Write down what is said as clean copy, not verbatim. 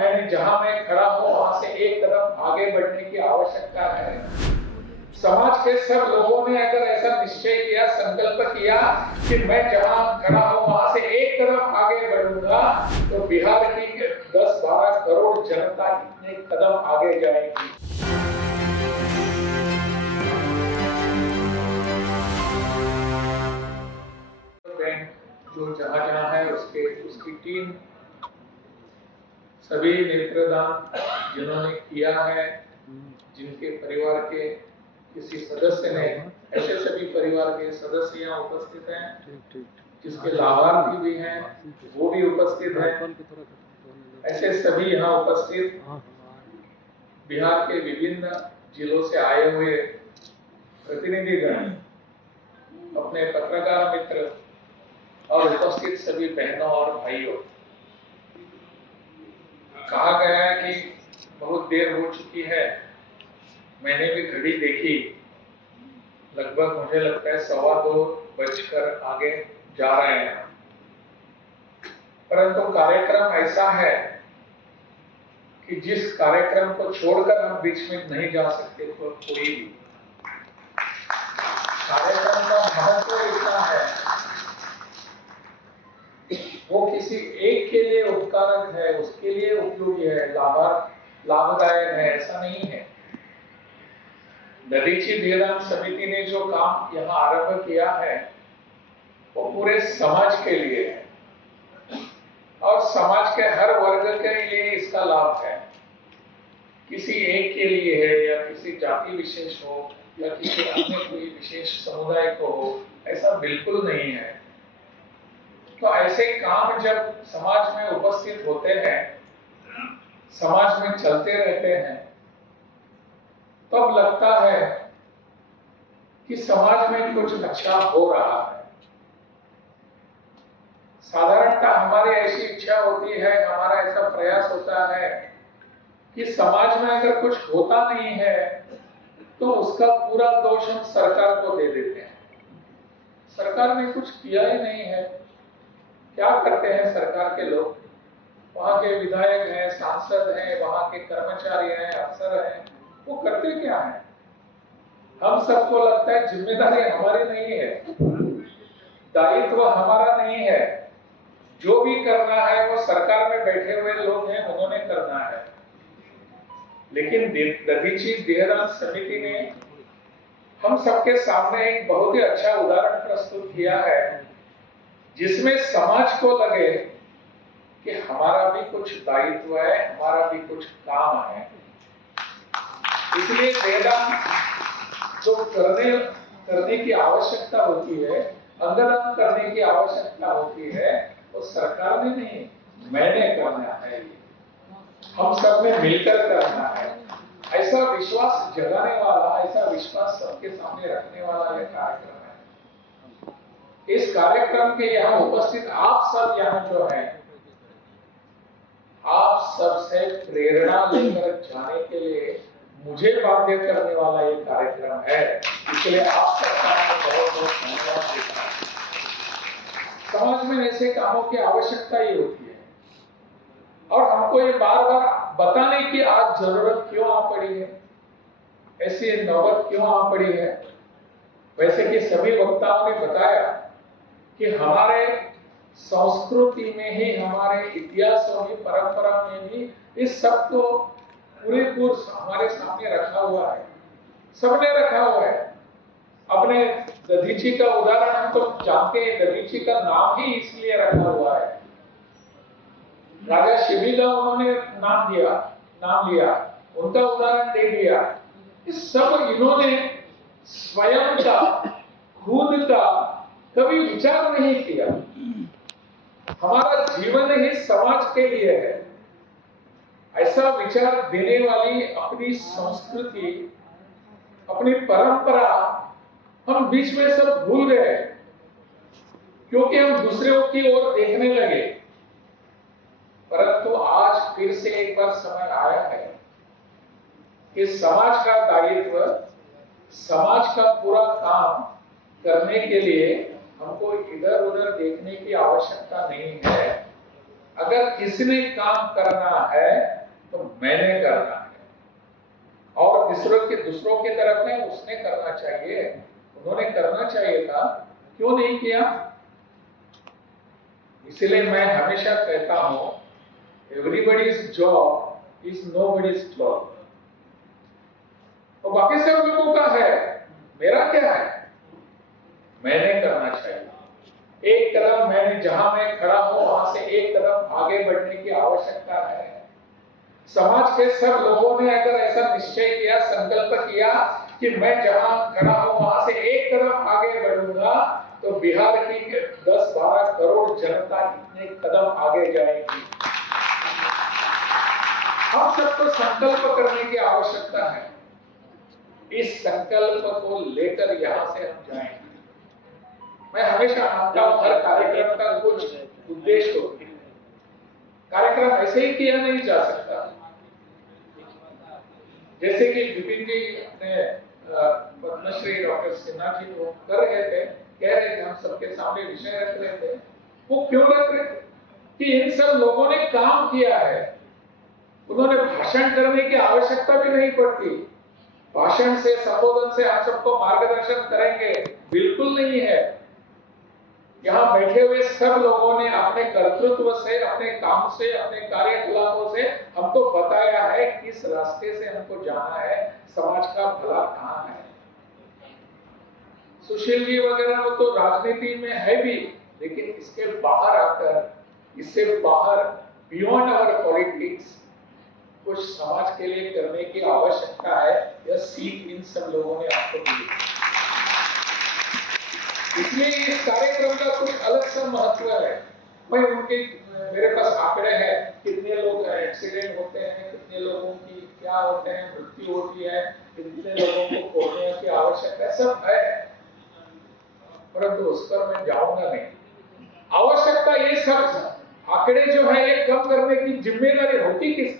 जहां मैं खड़ा हूं वहां से एक कदम आगे बढ़ने की आवश्यकता है। समाज के सब लोगों ने अगर ऐसा निश्चय किया, संकल्प किया कि मैं जहां खड़ा हूं वहां से एक कदम आगे बढ़ूंगा, तो बिहार की 10-12 करोड़ जनता इतने कदम आगे जाएगी। जो जहां जहां है उसकी टीम, सभी नेत्रदान जिन्होंने किया है, जिनके परिवार के किसी सदस्य ने, ऐसे सभी परिवार के सदस्य यहाँ उपस्थित हैं, जिसके लाभार्थी भी हैं वो भी उपस्थित हैं। ऐसे सभी यहाँ उपस्थित बिहार के विभिन्न जिलों से आए हुए प्रतिनिधिगण, अपने पत्रकार मित्र और उपस्थित सभी बहनों और भाइयों, कहा गया है कि बहुत देर हो चुकी है। मैंने भी घड़ी देखी, लगभग मुझे लगता है 2:15 बजकर आगे जा रहे हैं, परंतु कार्यक्रम ऐसा है कि जिस कार्यक्रम को छोड़कर हम बीच में नहीं जा सकते कोई भी। कार्यक्रम का महत्व इतना है, वो किसी एक के लिए उपकारक है, उसके लिए उपयोगी है, लाभदायक है, ऐसा नहीं है। दधीची देहदान समिति ने जो काम यहाँ आरंभ किया है वो पूरे समाज के लिए है और समाज के हर वर्ग के लिए इसका लाभ है। किसी एक के लिए है या किसी जाति विशेष हो या किसी अन्य कोई विशेष समुदाय को हो, ऐसा बिल्कुल नहीं है। तो ऐसे काम जब समाज में उपस्थित होते हैं, समाज में चलते रहते हैं, तब लगता है कि समाज में कुछ अच्छा हो रहा है। साधारणतः हमारी ऐसी इच्छा होती है, हमारा ऐसा प्रयास होता है कि समाज में अगर कुछ होता नहीं है तो उसका पूरा दोष हम सरकार को दे देते हैं। सरकार ने कुछ किया ही नहीं है। क्या करते हैं सरकार के लोग? वहां के विधायक हैं, सांसद हैं, वहां के कर्मचारी हैं, अफसर हैं, वो करते क्या है? हम सबको लगता है जिम्मेदारी हमारी नहीं है, दायित्व हमारा नहीं है, जो भी करना है वो सरकार में बैठे हुए लोग हैं, उन्होंने करना है। लेकिन दधीची देहदान समिति ने हम सबके सामने एक बहुत ही अच्छा उदाहरण प्रस्तुत किया है, जिसमें समाज को लगे कि हमारा भी कुछ दायित्व है, हमारा भी कुछ काम है। इसलिए देहदान जो करने की आवश्यकता होती है, अंगदान करने की आवश्यकता होती है, वो सरकार ने नहीं, मैंने करना है। हम सब में मिलकर करना है। ऐसा विश्वास जगाने वाला, ऐसा विश्वास सबके सामने रखने वाला यह कार्यक्रम है। इस कार्यक्रम के यहाँ उपस्थित आप सब यहाँ जो हैं, आप सबसे प्रेरणा लेकर जाने के लिए मुझे बाध्य करने वाला ये कार्यक्रम है। इसलिए आप सबका मैं बहुत बहुत धन्यवाद देता हूं। समाज में ऐसे कामों की आवश्यकता ही होती है और हमको ये बार बार बताने की आज जरूरत क्यों आ पड़ी है, ऐसी नौबत क्यों आ पड़ी है। वैसे कि सभी वक्ताओं ने बताया कि हमारे संस्कृति में ही, हमारे इतिहासों में, परंपरा में भी इस सब को पूरे कोर्स हमारे सामने रखा हुआ है, सबने रखा हुआ है। अपने दधीची का उदाहरण हम तो जानते हैं, दधीची का नाम ही इसलिए रखा हुआ है। राजा शिवी का उन्होंने नाम लिया, उनका उदाहरण दे दिया। इस सब इन्होंने स्वयं का, खुद का कभी विचार नहीं किया। हमारा जीवन ही समाज के लिए है, ऐसा विचार देने वाली अपनी संस्कृति, अपनी परंपरा हम बीच में सब भूल गए, क्योंकि हम दूसरों की ओर देखने लगे। परंतु आज फिर से एक बार समय आया है कि समाज का दायित्व, समाज का पूरा काम करने के लिए हमको इधर उधर देखने की आवश्यकता नहीं है। अगर किसने काम करना है तो मैंने करना है, और दूसरों की तरफ में उसने करना चाहिए, उन्होंने करना चाहिए था, क्यों नहीं किया? इसलिए मैं हमेशा कहता हूं, everybody's job is nobody's job. तो बाकी सब लोगों का है, मेरा क्या है? मैंने करना चाहिए। एक कदम मैंने, जहां मैं खड़ा हूं वहां से एक कदम आगे बढ़ने की आवश्यकता है। समाज के सब लोगों ने अगर ऐसा निश्चय किया, संकल्प किया कि मैं जहां खड़ा हूं वहां से एक कदम आगे बढ़ूंगा, तो बिहार की 10-12 करोड़ जनता इतने कदम आगे जाएगी। हम सबको संकल्प करने की आवश्यकता है। इस संकल्प को लेकर यहां से हम जाएंगे। मैं हमेशा मानता हूं हर कार्यक्रम का कुछ उद्देश्य होते हैं। कार्यक्रम ऐसे ही किया नहीं जा सकता। जैसे कि विपिन जी ने पद्मश्री डॉक्टर सिन्हा जी को कर रहे थे, कह रहे थे, हम सबके सामने विषय रख रहे थे। वो क्यों रख रहे थे? कि इन सब लोगों ने काम किया है, उन्होंने भाषण करने की आवश्यकता भी नहीं पड़ती। भाषण से, संबोधन से हम सबको मार्गदर्शन करेंगे, बिल्कुल नहीं है। यहाँ बैठे हुए सब लोगों ने अपने कर्तृत्व से, अपने काम से, अपने कार्यकलापों से हमको बताया है किस रास्ते से हमको जाना है, समाज का भला कहाँ है। सुशील जी वगैरह वो तो राजनीति में है भी, लेकिन इसके बाहर आकर, इससे बाहर, बियॉन्ड आवर पॉलिटिक्स, कुछ समाज के लिए करने की आवश्यकता है। यह सीख इन सब लोगों ने आपको दी। इसलिए इस कार्यक्रम का कुछ अलग सा महत्व है। मैं मेरे पास आंकड़े हैं, कितने लोग एक्सीडेंट होते हैं, कितने लोगों की क्या होते हैं, मृत्यु होती है, कितने लोगों को कोर्निया की आवश्यकता है, सब है, परंतु उस पर मैं जाऊंगा नहीं। आवश्यकता ये सब आंकड़े जो है ये कम करने की जिम्मेदारी होती किसकी?